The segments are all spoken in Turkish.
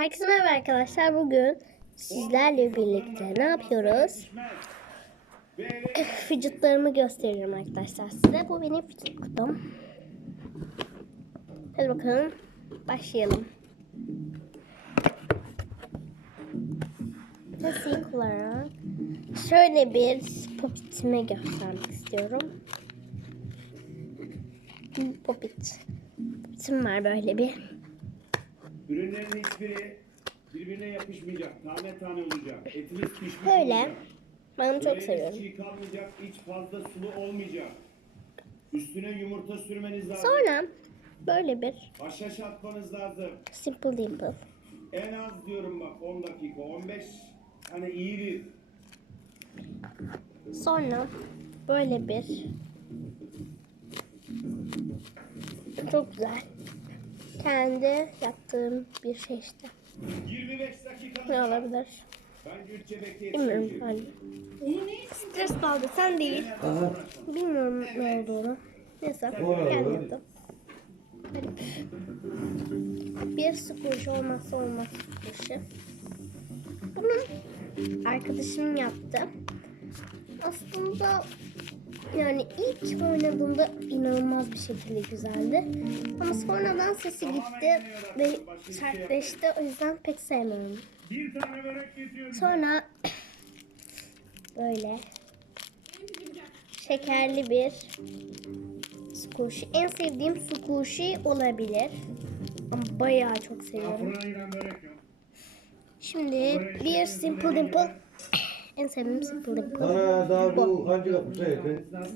Herkese merhaba arkadaşlar. Bugün sizlerle birlikte ne yapıyoruz? Vücutlarımı gösteriyorum arkadaşlar size. Bu benim vücut kutum. Hadi bakalım. Başlayalım. Nasıl ilk olarak şöyle bir popitimi göstermek istiyorum. Popit. Popitim var böyle bir. Ürünlerin hiçbiri birbirine yapışmayacak. Tane tane olacak. Etiniz pişmiş Böyle. olacak. Ben çok Böreğiniz seviyorum. çiğ kalmayacak. iç fazla sulu olmayacak. Üstüne yumurta sürmeniz lazım. Sonra böyle bir Haşhaş atmanız lazım. simple dimple. En az diyorum bak 10 dakika. 15 hani iyi bir. Sonra böyle bir çok güzel. Kendi yaptığım bir şey işte. 25 dakika. Ne olabilir? Bence 3 bekleyin. Bilmiyorum hani. Stres baldı sen değil. Bilmiyorum ne olduğunu. Neyse kendim yaptım. Garip. Bir squash olmazsa olmaz squash'ı. Bunun arkadaşım yaptı. Aslında yani ilk oynadığımda inanılmaz bir şekilde güzeldi. Ama sonradan sesi gitti ve sertleşti. O yüzden pek sevmiyorum. Bir tane börek getiriyorum. Sonra böyle şekerli bir squishy. En sevdiğim squishy olabilir. Ama bayağı çok seviyorum. Şimdi bir Simple Dimple. En sevdiğim Simple Dimple. Ana daha bu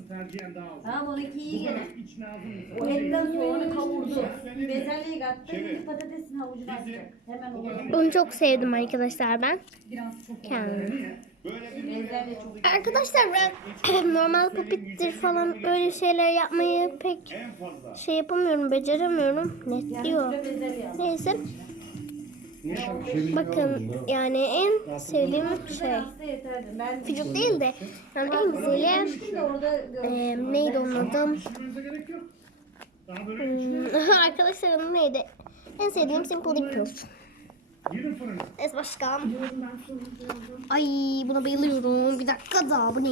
tercihen daha az. Tamam onunki iyi gene. O etten soğanı kavurdu. Bezelyeyi kattı. Şimdi patatesin havucunu açacak. Hemen olur. Bunu çok sevdim arkadaşlar ben. Kendim. Arkadaşlar ben normal popittir falan öyle şeyler yapmayı pek şey yapamıyorum, beceremiyorum. Net diyor. Neyse. Bakın yani en sevdiğim şey vücut değil de yani en güzeli e, neydi onun adı? Daha Hmm, Arkadaşlar onun neydi? En sevdiğim Simple Dimples. Es başka. Ay buna bayılıyorum. Bir dakika da bu ne?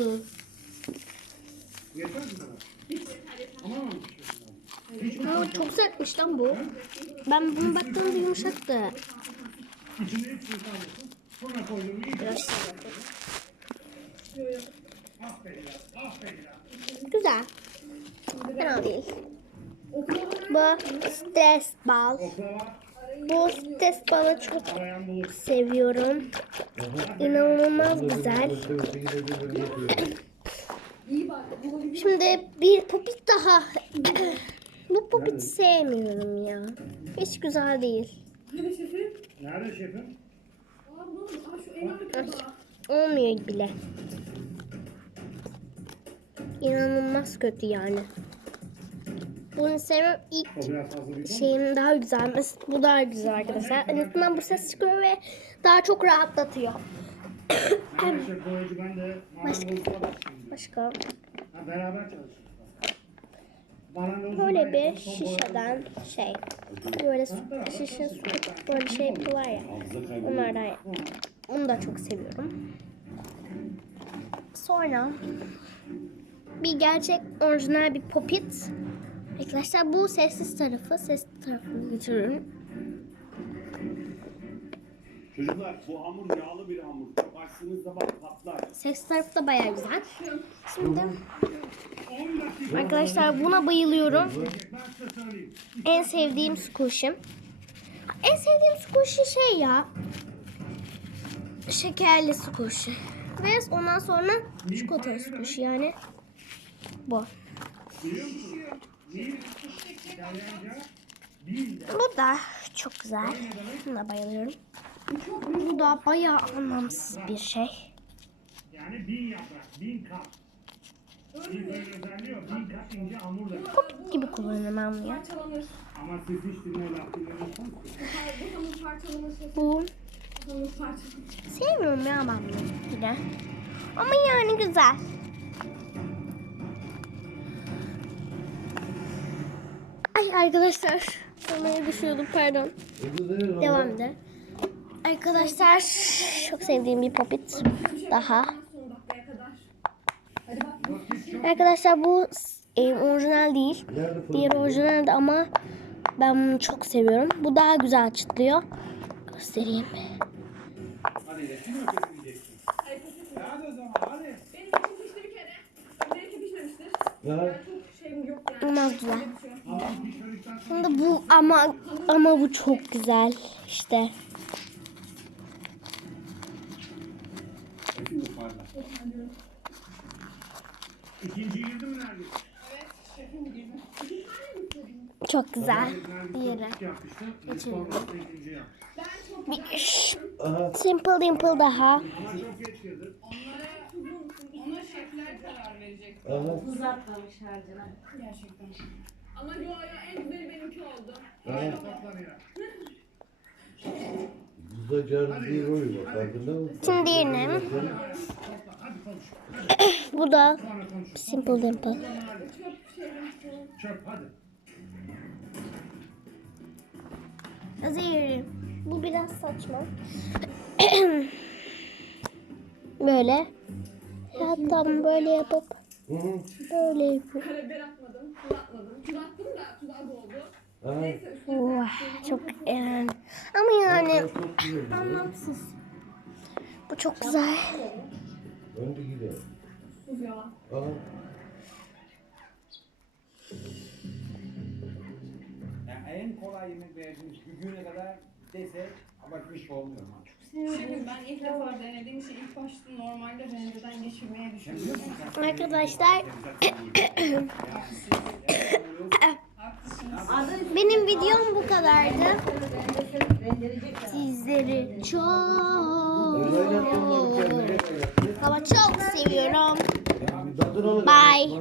Ama çok sertmiş lan bu. Ben bunu baktığımda yumuşaktı. İçinde hiç şey kalmasın. Fırına koydum. iyi. Biraz şey yapayım. Aferin ya. Aferin. Güzel. Fena değil. Bu stres bal. Bu stres balı çok seviyorum. İnanılmaz güzel. Şimdi bir popit daha. Bu popiti sevmiyorum ya. Hiç güzel değil. Nerede şefim? Olmuyor bile. İnanılmaz kötü yani. Bunu sevmem ilk şeyim daha güzel. Mes- Bu daha güzel arkadaşlar. En azından bu ses çıkıyor ve daha çok rahatlatıyor. Başlayayım. Başka Ha, beraber çalışırız. Böyle bir şişeden şey. Böyle su, şişe su böyle şey yapıyorlar ya. Onlardan yap. Onu da çok seviyorum. Sonra bir gerçek orijinal bir popit. Arkadaşlar bu sessiz tarafı. Sessiz tarafını geçiriyorum. Çocuklar bu hamur yağlı bir hamur. Açtığınız zaman patlar. Ses tarafı da bayağı güzel. Şimdi 10 dakika. arkadaşlar buna bayılıyorum. En sevdiğim squish'im. En sevdiğim squish'i şey ya. Şekerli squish'i. Ve ondan sonra çikolatalı squish'i yani. Bu. Bu da çok güzel. Buna bayılıyorum. Bu da bayağı anlamsız bir şey. yani bin yaprak, bin da. Popit gibi kullanıyorum ben bunu ya. Ama siz hiç dinle laf. Bu sevmiyorum ya ben bunu yine. Ama yani güzel. Ay arkadaşlar. Sormaya düşüyordum pardon. Devam edelim. Arkadaşlar çok sevdiğim bir popit daha. Arkadaşlar bu e, orijinal değil. Diğer orijinaldi ama ben bunu çok seviyorum. Bu daha güzel çıtlıyor. Göstereyim. Hadi de kim ötekleyeceksin? Ay patates. Hadi o zaman hadi. Benim için pişti bir kere. Ömer'inki pişmemiştir. Ha? Ben çok şeyim yok yani. İnanılmaz güzel. Şimdi bu ama ama bu çok güzel işte. Yukarıda. İkinci girdi mi nerede? Evet. Şefim? Çok güzel. Geçelim. Bir Aha. simple dimple daha. Ama çok geç girdi. Ona şefler karar verecek. Aha. Tuz atmamış harcına. Gerçekten. Ama yo en güzeli benimki oldu. Aha. Farkında mısın? Şimdi konuş. Bu da simple dimple. Çöp hadi. Hazır. Bu biraz saçma. böyle. Hatta böyle yapıp böyle yapıp. Karabiber atmadım. Tuz atmadım. Tuz attım da tuz az oldu. Neyse üstüne Oh, çok yani. Ama yani anlamsız. Bu çok güzel. Önde gidelim. Aha. Yani en kolay yemek verdiğimiz güne kadar ama hiç olmuyor. Şefim ben ilk defa denediğim için ilk başta normalde rendeden geçirmeye düşündüm. Arkadaşlar benim videom bu kadardı. Sizleri çok ama çok seviyorum. Bye.